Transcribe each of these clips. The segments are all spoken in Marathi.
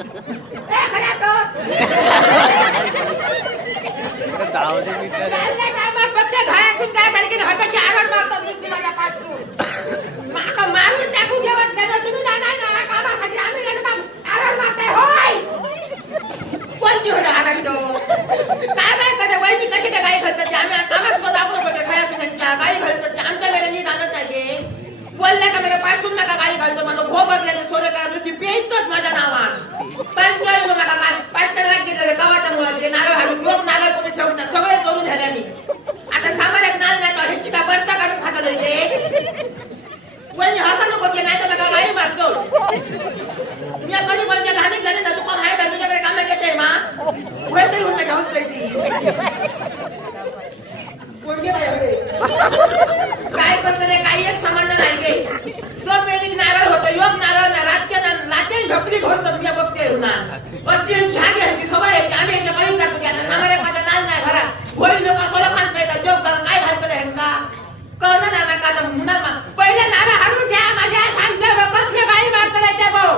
ए खड्या तो जाऊ दे मी तर चाललंय काय मग फक्त घरातून त्यासारखी हाताची आरड मारतात नुसती माझ्या पाठसून माका मारून टाकून जेवत नाही तर तुम्ही जाणार ना कामासाठी आम्ही गेलो का आरड मारताय होय कोणती होतं आरड तो काय काय करते वैदी कशी काय गाई घालतात ते आम्ही कामाच सुद्धा दाखवलं पाहिजे खायचं त्यांच्या गाई घालतात ते आमच्या वेळेला नीट आणत नाही ते बोलले का मला पाठवून नका गाई घालतो माझं भो बदलेलं सोडे करा नुसती पेचतोच माझ्या नावात कंटाळून मला काय पाठ्याला गेलेलं गावाच्या मुळात नारळ घालून लोक नारळ कोणी ठेवत नाही सगळे चोरून ह्याच्यानी आता सामान एक नाल नाही तो ह्याची काय बरता काढून खाता ते वैनी हसा नको ते नाही तर नका गाई मारतो मी कधी कोणत्या घाणीत झाली ना तू कोण आहे का तुझ्याकडे कामं घेते मा वय तरी होतं का होत ती कोण काय करत रे काही एक सामान्य नाही गे सब बिल्डिंग नारळ होतं योग नारळ ना रात्री झोपडी घोरतो तुझ्या बघते ना बसते ह्या घ्यायची सवय आहे आम्ही याच्या काही करतो की आता सामान्य माझ्या नाल नाही घरात होळी लोक सोला खात नाही जोग काय घालतो रे ह्यांका कळलं ना का आता म्हणा पहिले नारळ हाडून घ्या माझ्या सांगते बसले गाई मारतो रे ते भाऊ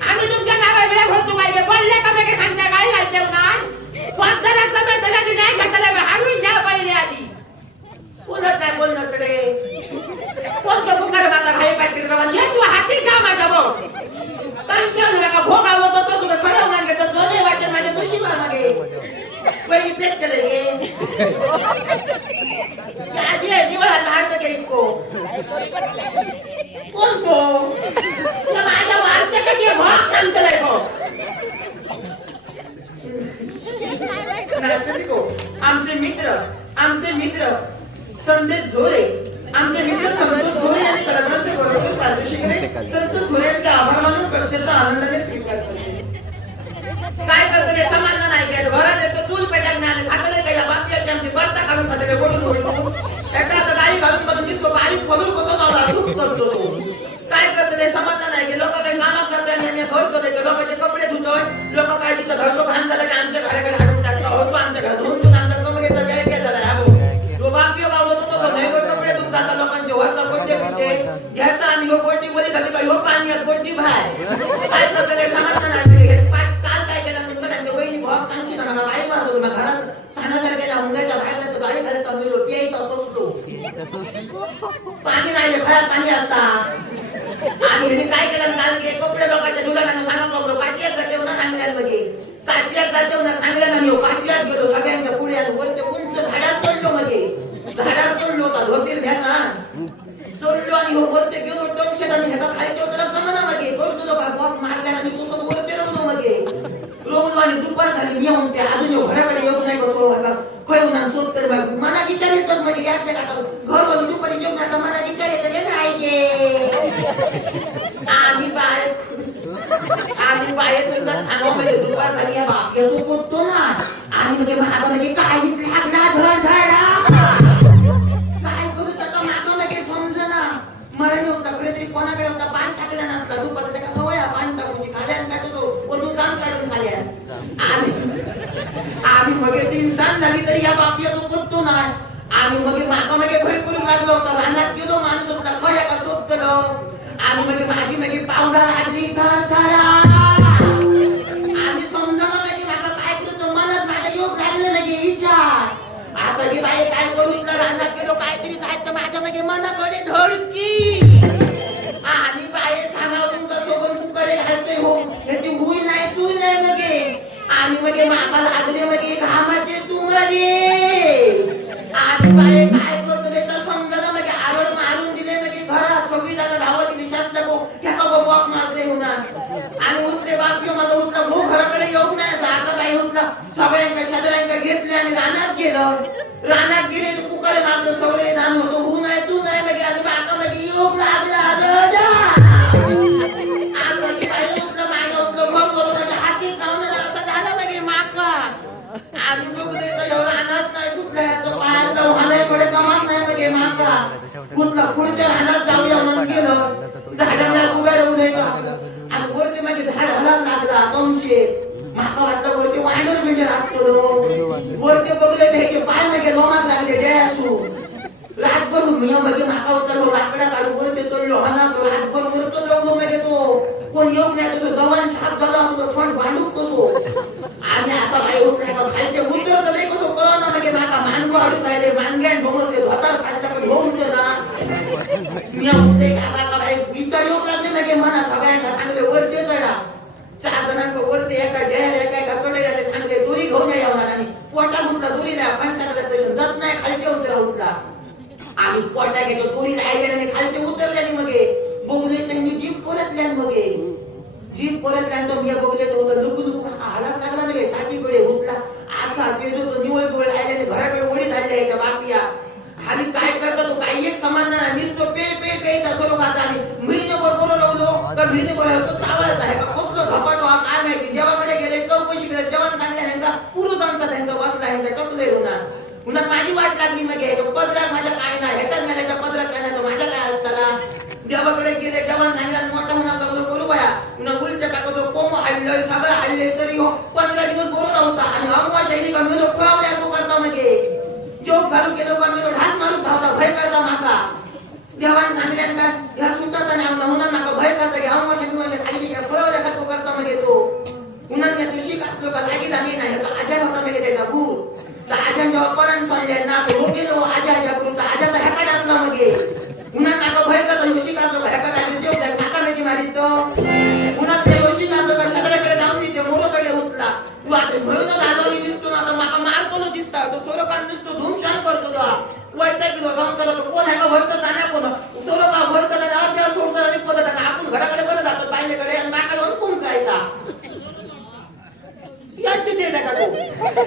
आम्ही तुमच्या नारळ वेळा घोरतो काय बोलले का मी सांगते गाई घालते ना कोणत्याला समय त्याच्यासाठी नाही घातलं हाडून घ्या पहिले आधी कोणच नाही बोलणं कडे कोणतं बुकार माझा घाई पाठी रवान हे तू हाती का माझा भाऊ कंटाळू नका भोग आवत होतो तुला खडवणार घेतो दोन्ही वाटते माझ्या दुशीवर मागे पहिली पेच केलं हे आधी आहे दिवसाचा हात केली को कोण तो तुला माझ्या वारते का ते भाग सांगतलंय भाऊ आमचे मित्र संदेश झोरे आमचे मित्र संतोष झोरे आणि कलाकारांचे बरोबर पारदर्शकपणे संतोष झोरेंचे आभार मानून पक्षाचा आनंदाने स्वीकार करते काय करतो ते समाधान नाही केलं घरात येतो चूल पेटायला नाही खाताला गेला बापयाची आमची बर्ता काढून खाताले बोलून बोलतो एकाच गाडी घालून करून दिसतो बारीक खोलून कसं जाऊ चूक करतो तो काय करतो ते समाधान नाही लोक काही कामं करतात आणि घर करतो लोकांचे कपडे धुतोय लोक काय तिथं घरतो घाण झालं की आमच्या घराकडे हाडून टाकतो होतो आमच्या घरात म्हणून आमच्या कपड्याचा वेळ केला आहे तो बापयो गावलो तो कसं नाही कपडे धुत जातात लोकांचे वरता कोणते कोणते घ्यायचा आणि ह्यो कोणती बोली झाली का ह्यो पाणी कोणती भाय काय करतो ते समाधान नाही काल काय केलं म्हणजे त्यांच्या वहिनी भाव सांगते ना मला आई वाजवतो मग घरात सांगण्यासारख्या उंडऱ्याच्या बाहेर गाडी घालत चाललो पियायचा असतो पाणी नाही घरात पाणी असता आणि हे काय केलं काल की कपडे लोकांच्या दुकानात सांगा लागलो पाटीयात जाते ना सांगण्यामध्ये काटल्यात जाते ना सांगण्याला मी पाटीयात गेलो सगळ्यांच्या पुढ्यात वरते उंच झाडात चढलो म्हणजे झाडात चढलो का धोतीर घ्यासा चढलो आणि हो वरते गेलो टोमशेत आणि ह्याचा खाली उतरा समानामध्ये करतो लोक बॉक मारल्या आणि तो सोबत वरते रमलो मध्ये रोमलो आणि दुपार झाली मी म्हणते अजून घराकडे येऊ नाही बसो आता खयू ना सोड तर मला विचार येतोच म्हणजे याच्या का घर बघून दुपारी जेवण आता मला विचार येतं नाही आम्ही बाहेर तुमचा सांगा म्हणजे दुपार झाली या बापया तो बोलतो ना आणि म्हणजे माझा म्हणजे काय लागला धड काय करू त्याचा माझा म्हणजे समजना मला नव्हता तरी कोणाकडे होता पान टाकला नसता दुपार त्याचा सवय पान टाकून खाल्यान टाकतो वरून जाम काढून खाल्यान आम्ही मगे तीन सांग झाली तरी या बापया तो बोलतो ना आम्ही मगे माका मगे भय करून लागलो होता रानात गेलो माणूस होता खया का सोप केलो आम्ही म्हणजे माझी म्हणजे पावडा लागली धरा आम्ही समजा म्हणजे माझा काय करतो मनात माझा योग लागलं म्हणजे विचार आता ही बाई काय करून रानात गेलो काहीतरी काय तर माझ्या म्हणजे मनाकडे धडकी आणि बाई सांगा तुमचा सोबत तुकडे घालतोय हो ह्याची हुई नाही तू नाही मगे आणि म्हणजे मामा लागले म्हणजे घामाचे तू मगे आणि बाई काय करतो ते तर समजा म्हणजे आरोड मारून दिले म्हणजे घरात कमी झालं धावत विशात नको ह्याचा बॉक मारते होणार आणि उठले बापयो माझा उठला भो घराकडे येऊ नाही आता बाई उठला सगळ्यांका शेजाऱ्यांका घेतले आणि रानात गेलं रानात गेले तर कुकर मारलं सगळे जाण होतो हू नाही तू नाही म्हणजे आज माका म्हणजे योग लागला आणि बाई उठलं माझं उठलं भोग बोलून म्हणजे हाती जाऊन असं झालं म्हणजे माका आणि बघले तर एवढं आणत नाही कुठल्या ह्याचं पायात जाऊ हाणायकडे जमात नाही म्हणजे माका कुठला पुढच्या रानात जाऊया म्हणून गेलं झाडांना उभ्या राहू द्यायचं आणि वरती म्हणजे झाड हलायला लागला दोनशे माका वाटलं वरती वायनर म्हणजे असतो वरती बघले ते पाय म्हणजे लोमात लागले डॅसू रातभर मी म्हणजे माका उतरलो लाकडा काढून वरती चढलो हनात रातभर वरतो लावलो म्हणजे तो कोण येऊ नाही तुझं गव्हाण साप झाला तो पण बांधू कसो आम्ही आता काय होत नाही का खालचे उतर तर नाही कसो कळना म्हणजे माका मानगो अडून राहिले मानग्यान भोंगो ते धोतर खालच्या का घेऊन देना मी म्हणते आता काय विचार येऊ लागले ना की मला सगळ्यांना सांगले वरती चढा 4 जणांका वरती एका ढेर एका कडे गेले सांगले दुरी घेऊन यावं आणि पोटा मुठला दुरी द्या पंचायत पैसे जात नाही खालचे उतरा उठला आम्ही पोटा घेतो दुरी राहिले आणि खालचे उतरले मग बघले त्यांनी जीप परतल्या मग जीप परतल्यानंतर मी बघले तो लुकू हालत लागला नाही छातीकडे उठला असा तेजो निवळ गोळ राहिले घराकडे ओढी झाली याच्या बापिया आणि काय करता तो काही एक समान नाही निसतो पे पे पेचा स्वरूपात आणि महिनेभर बोलवलो तर महिनेभर तो चावळत आहे का कसलो झपाटो हा काय माहिती देवाकडे गेले चौकशी केली जेवण सांगले त्यांचा पुरुषांचा त्यांचा वाचला त्यांचा टपले होणार पुन्हा माझी वाट लागली मग तो पदरात माझ्या काय नाही ह्याच्यात मेल्याच्या पदरात काय नाही तो माझ्या काय असताना देवाकडे गेले जेवण सांगल्यान मोठा म्हणा सगळं करू बया पुन्हा उलट्या टाकतो कोंब हल्लय सगळं हल्ले तरी 15 दिवस बोलू नव्हता आणि अमवा सैनिक मी लोक पावल्या तो करता म्हणजे जोक घालून केलो का मी ढास मारून धावता भय करता माका देवान सांगल्यान का ह्या सुटाचा नाम म्हणून माका भय करता की अमवा सैनिक म्हणजे खाली त्या खोया तो करता म्हणजे तो पुन्हा मी तुझी कातलो का लागी लागली नाही तो आजार होता म्हणजे त्याचा भूर तर आजार जेव्हा परन सांगले ना तो गेलो आजाच्या करून आजाचा हेकाड असला म्हणजे पुन्हा नाका भय करता योशी कातलो ह्याका काय देव त्या नाका मेटी मारित तो पुन्हा ते योशी कातलो का सगळ्याकडे जाऊन ते मोरोकडे उठला तू आता म्हणून आलो मी दिसतो ना आता माका मारतो न दिसता तो सोरोकान दिसतो धूमशान करतो तो वाईटा किलो जाऊन चला तो कोण आहे का भरत जाण्या कोण सोरोका भरत ना अर्ध्या सोडता आणि पडत ना आपण घराकडे बरं जातो बायलेकडे आणि माका जाऊन कोण जायचा याच तिथे का तो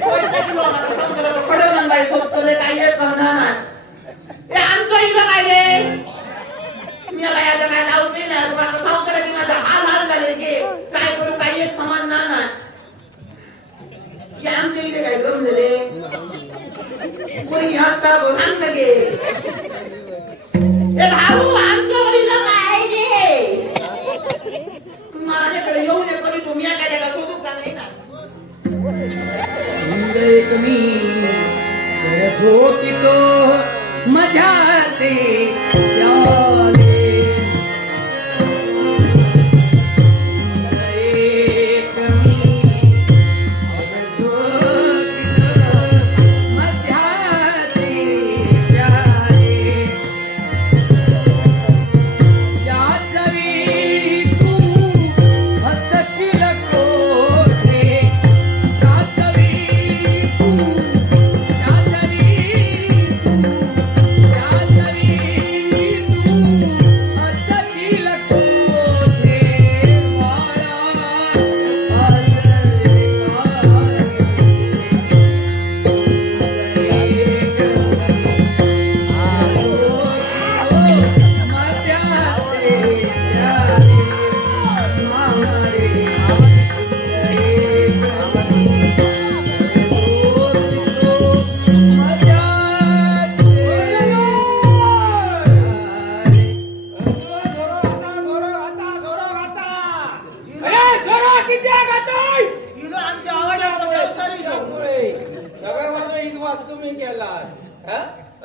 वाईटा किलो मला समजा पडवून बाई सोडतले काही एक करणार नाही ए आमचं इथं काय रे मी आता याचं काय लावूच नाही माका सावकाराची माझा हाल झाले की काय करू काही एक समान ना की आमच्या इथे काय करून दिले कोणी हसता सांग ना गे ए भाऊ आमच्या वडीला काय गे माझ्याकडे येऊ नये कधी तुम्ही या काय सोडून सांगले ना तुम्ही सरस्वती तो मजा ते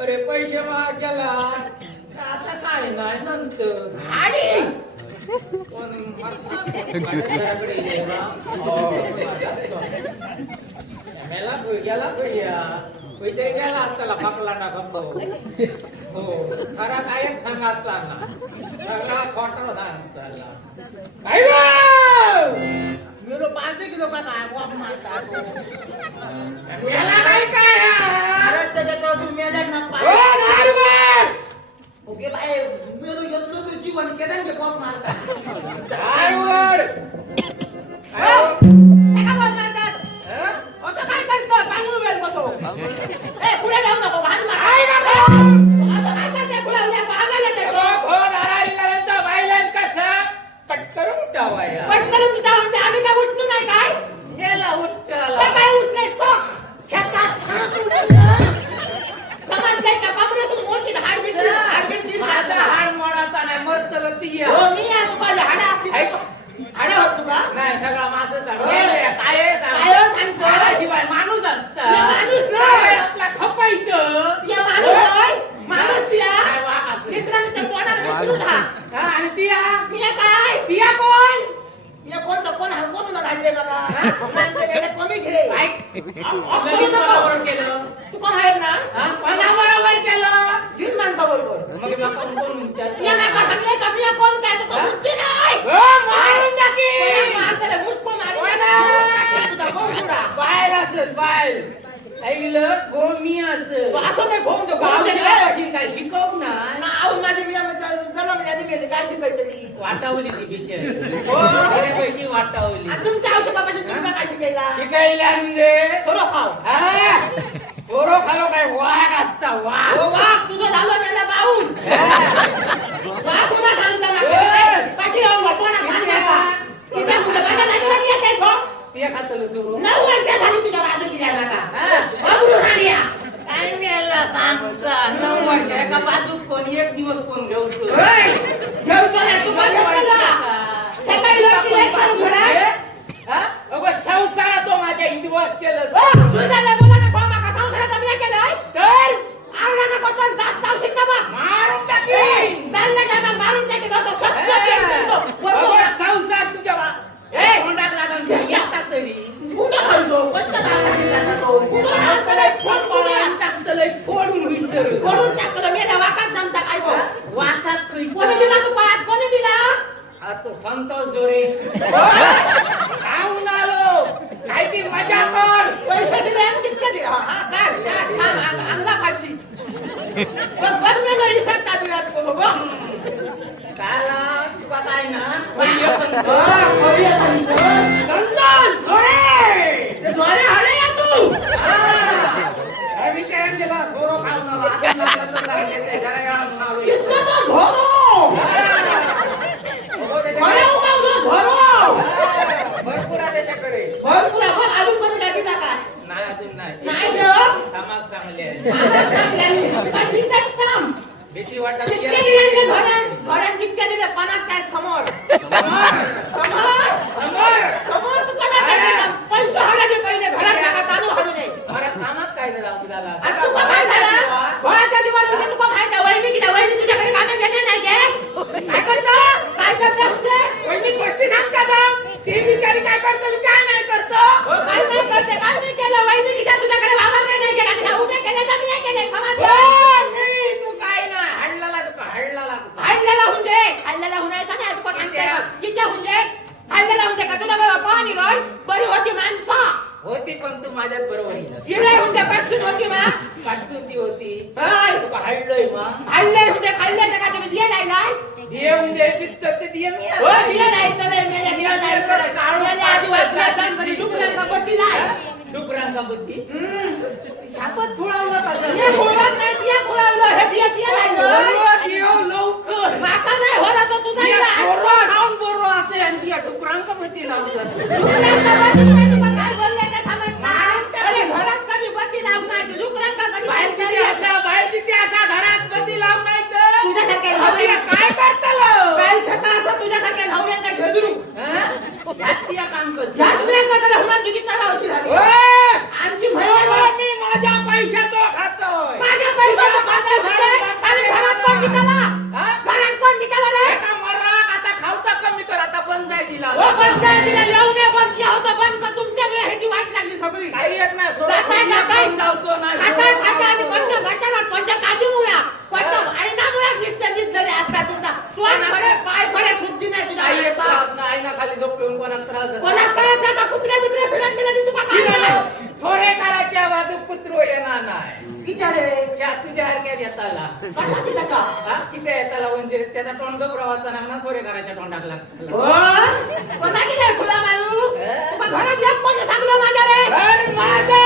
अरे पैसे माग केला आता काय नाही नंतर गेला त्याला पकला टाका हो खरा काय सांगायचा ना सगळा खोटा सांगताला मेलो 5 किलो का काय वाप मारता तो याला काय काय अरे त्याच्या तो मेला ना ओ पाय दारुगड ओके बाय मेलो येतो सो जीवन केलं के वाप मारता दारुगड एका वाप मारतात आता काय करतो बांगू वेल बसो ए पुढे जाऊ नको भाज मार आई नको आता काय करते पुढे उद्या बागायला ते हो दाराईला बाईलान कसा पटकन उठावाया पटकन तुझा म्हणजे आम्ही काय उठलो नाही काय गेला उठला सकाळी उठले सक खेता समाज काय का कमरेतून मोठी हाड माझा हाड मोडाचा नाही मरतल ती हो मी या तुझ्या हाडा हाडा होत तुका नाही सगळा मासच काय काय सांगतो शिवाय माणूस असता माणूस नाही आपला खपायचं या माणूस होय माणूस तिया काय वाघ असं मित्रांच्या तोंडात बसून खा आणि तिया मी काय तिया कोण मी कोण तर कोण हरवून ना घालले लगेच बरोबर केलं. तुका माहित ना हा? मला बरोबर केलं. तीच माणसाबरोबर मग माका कोण विचारलं? या नाका सांगले का मी कोण काय तुका सुट्टी नाही हो, मारून टाकी. कोणा मारतले मुठको मारी कोणा? तुझा भाऊ तुडा बाहेर असेल बाहेर ऐकलं गोमी असेल असं नाही भाऊ गावची काय शिकव ना आऊ माझी मी जन्म यादी गेली काय शिकायचं वाटावली ती बिचारी पैकी वाटावली आणि तुमच्या औषध बाबाची तुमका काय शिकायला शिकायला म्हणजे सोरो खाऊ हा? पोरो खालो काय वाघ असता वाघ ओ वाघ तुझं झालं मेला बाऊन वाघ तुला सांगता ना पाठी लावून वाटवाना घाल नका तिथे कुठे माझ्या नागरात यायचो ते खातलं सुरू 9 वर्ष झाली तुझ्या बाजूला गेला नका हा? बाबू राणिया काय मेला सांगता 9 वर्ष एका बाजूक कोण एक दिवस कोण घेऊचो ओय घेऊचो नाही तू पण घेतला सकाळी लवकर यायचं घरात हा? अगं संसारात तो माझ्या इतिवास केलं तू झाला बोला ना माका संसारात आम्ही केलंय तर आवडा नको तर दात ताव शिकता बघ मारून टाकी दालना जागा मारून टाकी तसं सत्य केलं बरोबर अगं संसार तुझ्या ए! तोंडात लागून येतात तरी कुठं खालतो कोणता दालना शिकला तो कुठं हातलंय फोडून टाकतलंय फोडून होईल फोडून टाकतो मेला वाकात जमता काय गो वाटात कोणी दिला तू पायात कोणी दिला आता संतोष जोरे खाऊन आलो काय ती मजा कर पैसे दिले आणि कितके दिले हा काय अंगा फाशी बघ मी घरी सकता बिरात करू बघ काला तुका काय ना संतोष जोरे ते द्वारे हरे या तू विचार दिला सोरो खाऊन आलो आता नंतर सांगितलं घरा येऊन आलो किसको तो घोरो घरे उभा घोरो भरपूर आहे त्याच्याकडे भरपूर आपण अजून पण गाठी टाका नाही अजून नाही नाही देव समाज चांगले आता सांगल्याने कधी तक काम भीती वाटत कितके दिले धरण कितके दिले 50 काय समोर समोर समोर तू कसा काय पैसे हलाचे पहिले घरात टाका तांदूळ हलू नये कामात काय झालं आपल्याला आणि तुका काय झाला घराच्या दिवाळीमध्ये तुका माहिती आहे वहिनी किती वहिनी तुझ्याकडे कामे घेते नाही के काय करता म्हणजे पहिली गोष्टी सांगता का ती बिचारी काय करतो काय नाही करतो काय नाही करते काय नाही केलं वहिनी किती तुझ्याकडे वावर नाही केला आणि उभे केले तर मी केले समजलं मी तू काय ना हडलाला हाडलेला हुंजायचा नाही तुका सांगते किती हुंजे हाडलेला हुंजे का तुला बाबा पाणी गय बरी होती माणसा होती पण तू माझ्यात बरोबर हिरे हुंजे पाठसून होती मा काटसुती होती हाय तुका हडलोय मा हाडले हुंजे खाल्ले का तुम्ही दिए नाही नाही देऊन दे दिसतं ते दिये मी हो दिए नाही तर मेले दिए नाही तर काढून आदिवासी सांगरी डुकरांना बत्ती नाही डुकरांका बुद्धी शापत फुळावलं कसं हे बोलत नाही ते बोलावलं हे दिए नाही देव लवकर माका नाही होला तर तुझा या सोरो खाऊन बोरो असे आणि ती डुकरांका बुद्धी लावतात डुकरांना बत्ती नाही तुका काय बोलले ते समज नाही अरे घरात कधी बत्ती लावून नाही डुकरांना कधी बाहेर किती असा घरात बुद्धी लावून नाही तर तुझ्यासारखे धावरे काय करतलो काय ठका असं तुझ्यासारखे धावऱ्यांना घेदरू हत्या काम करतो याच वेळेला हुमान तुझी चला अशी झाली ओय! आणखी बरोबर, भरपूर मी माझ्या पैशातो खातोय माझ्या पैशाचं खाते सुद्धा आणि घरात कोण निघाला हा? घरात कोण निघाला रे एका मराक आता खाऊचा कमी कर आता बंद जाय दिला हो पंचायतीला येऊ दे पण की होतं पण का तुमच्या वेळ ह्याची वाट लागली सगळी काही एक नाही सोडा जाताय, जाताय. बंद जाऊचो नाही खाता खाता आणि कोणत्या घटाला कोणत्या काजू मुळा कोणत्या आणि ना मुळा दिसतं जित झाले असता तुमचा तू आणि खरे पाय खरे सुद्धी नाही तुझा काही एक हातचा. त्रास नाही आईना खाली झोपून कोणाला त्रास झाला. कोणात करायचा का कुत्रे बित्रे फिरत गेले की तुका काय झालं? थोडे काळाच्या बाजू पुत्र येणार नाही विचारे तुझ्या हरक्यात येताला कशाची कशा हा किती येताला म्हणजे त्याचा तोंड प्रवाचा ना सोरे करायच्या तोंडाक लागतो हो कोणाची नाही फुला मारू तुका घरात एक कोणी सांगलं माझ्या रे घर माझा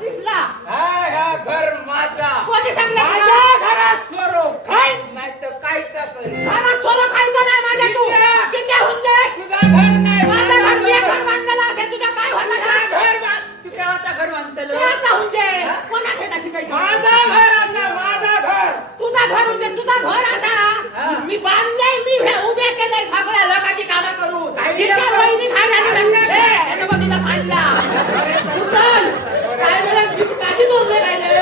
दिसला हा घर माझा कोणी सांगलं माझ्या तुला? घरात सोरो खाय नाही तर काय तर करी घरात सोनं खायचं नाही माझ्या तू विचार. किती हुंजे तुझा घर नाही माझं घर मी घर बांधलेलं असेल तुझा काय तुझा होणार घर बांध तू केव्हाचा घर बांधतलो तुझा हुंजे कोणा खेळता शिकायचं माझा घर असा माझा घर तुझा घर म्हणजे तुझा घर हा. आता मी बांधले मी हे उभे केले सगळ्या लोकांची कामं करू काही किती लोकं- वहिनी खायला बघ तुला सांगितला उचल काय झालं किती काळजी तो उभे राहिले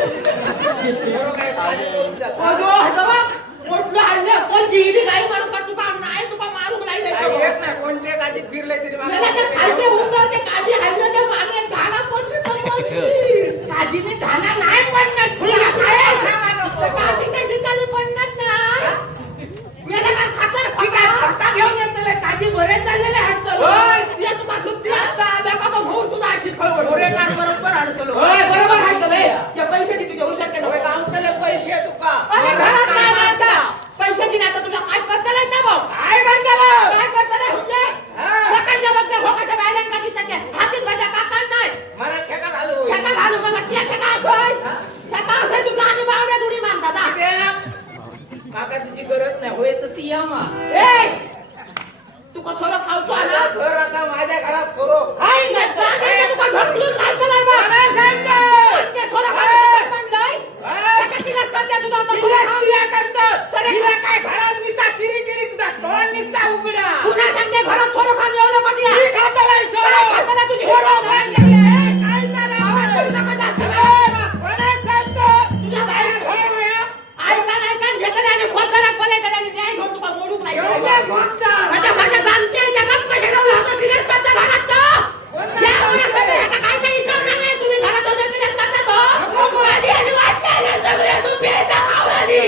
सोरो काय अगो हटवा मोठलं हल्लं कोण गेली गाई मारू का तुका नाही तुका मारू काही लागले एक नाही कोणत्या गादीत फिरलंय तरी मला ते खालचे उतर ते काळजी हल्लं ते मागे चाललेले हाडतलो होय, तुझ्या तुका सुट्टी असता, बेका तो भाऊ सुद्धा अशी फळवळ. गोरेकार बरोबर हाडतलो होय, बरोबर हाडतले. त्या पैशाची तुझ्या हुशार केलं. होय गावतले पैसे तुका अरे घरात काय माणसा? पैसे दिले आता तुला काय करतलंय ना भाऊ? काय करतलो काय करतलंय हुंजे? हा. लोकांच्या बघते भोकाच्या बायलांना किती ते हातीत माझ्या काकांना नाही. मला ठेका घालू ठेका घालू बघा, त्या ठेका असोय. ठेका असोय तुझा आणि बावड्या दुडी मानतात हा. काका तुझी गरज नाही होय तर ती या मा ए! तू का सोरं खावतो माझा आला? घर आता माझ्या घरात सोरो हाय ना, जाणे तुका ढकलून घालतलंय बा. मला सांगतो. ते सोरं खावतो म्हणलंय. ठेका तिलाच करते तुला आता सोरं खाऊ. काय घरात निसा किरी किरी तुझा तोंड निसा उघडा पुन्हा सांगते घरात सोरं खाऊन येऊ नको तिला. मी खातलाय सोरो काय खातला तुझी? सोरो खायला ए! काय झालं आवाज करू नका जास्त. ए! मला सांगतो तुझ्या बाहेर घर होया ऐका घेतलं आणि फोन बोलायचं आणि न्याय घेऊन तुका मोडून नाही. एवढ्या भोगता माझ्या जाणते जगात पैसे जाऊन राहतो बिझनेस करता घरात तो. या वयासाठी आता काय काही विचार नाही तुम्ही घरात होते बिझनेस करता तो. माझी आणि वाटते रे सगळे तू बेटा खावाली.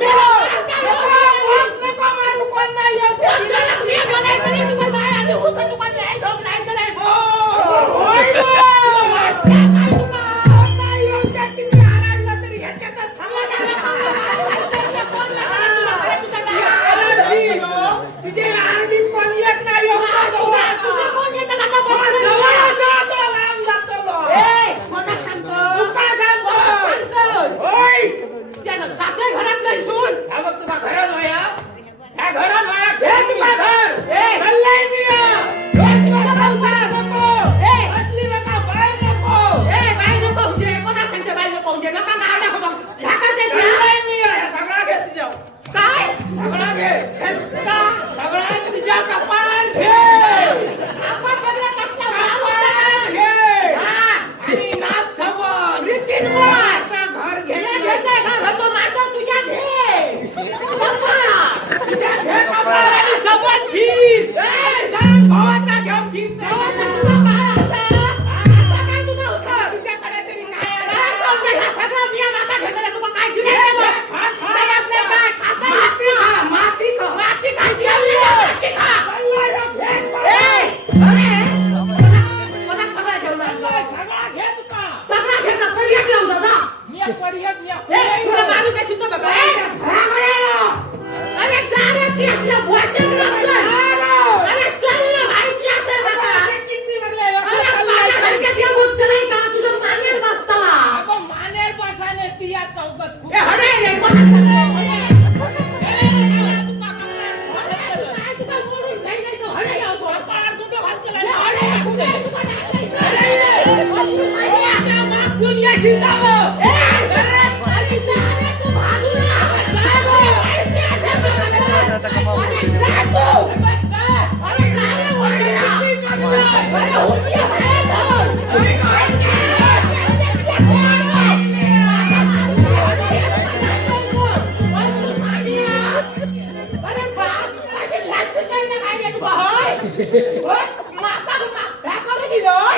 मेरा काय नको मारू कोण नाही येऊ दे. कोण जरा मी बोलायचं नाही तुका काय आणि हुसा तुका न्याय घेऊन नाही चलाय. होय तुला वाटतं काय तुका? नाही येऊ दे. किती आराडला तरी ह्याच्यातच तुला थांबा. काय कोण लागला तुला घरी तुझ्या काय? तुझे आरडी कोण येत नाही येऊ दे. तुझं कोण येतं आता कोण बोल. जवळ असो तो लांब जातो. ए, कोणाला सांगतो? तू काय सांगतो? सांगतो. होय त्यानं टाकलंय घरात लसूण. हा बघ तुला घरात होया ह्या घरात होया घे तुला घर ए, चाललंय मी ए, तुला सांगतो. नको ए, असली नका बाय नको ए, बाई नको होऊ दे. कोणाला सांगते बाई नको होऊ दे? नका नाव दाखवतो. झाकण दे त्या. चाललंय मी ह्या सगळा घे तुझ्या काय? सगळा घे हे का? सगळा तुझ्या कपाळात घे आपण बघलं कसलं भाव होता. घे हा, आणि नाच सबन रीतीन बोल. घर घे हे घेतलंय का? घरतो मारतो तुझ्या घे. बाबा. तुझ्या घे कपाळ आणि सबन फिर ए, सांग भावाचा घेऊन फिर भावाचं नाही तुला काय असं? असं काय तुझं होतं? तुझ्याकडे तरी काय आहे? काय करते? ह्या सगळं नियम आता घेतलेलं तुला काय दिलं केलं? समजलं काय? खाता येत माती खा माती खायची आहे, माती खा. चाललंय हो, घे ए, अरे, कोणा सगळं घेऊन आणलं? सगळा घे तुका सगळं घेतलं, पण एक लावलं जा. मी पर्यंत ए, तुला मागे काय सुद्धा बघा. ए, अरे, जा रे, ती आपलं भोजन लागलं. अरे, चल ना, माहिती असेल बघा. अरे, माझ्यासारख्या त्या बोलतलंय का? तुझं मानेर बघतला. ए, हरे, रे, कोणा सगळं? काय तुला बोलून नाही नाही तो हरे यावतो. ए, हरे, कुठे आहे तुला नाही नाही. कोण माहिती आहे? ए, अरे, जा रे, तू बाजूला. जा रे, माहिती असेल बघा. अरे, जा तू. अरे, जा रे, वळला. अरे, हुशी आहे तो. अरे बाप, अशी लाच काय ना काय रे तुका, होय? होय? माका दाखवलं दिलं?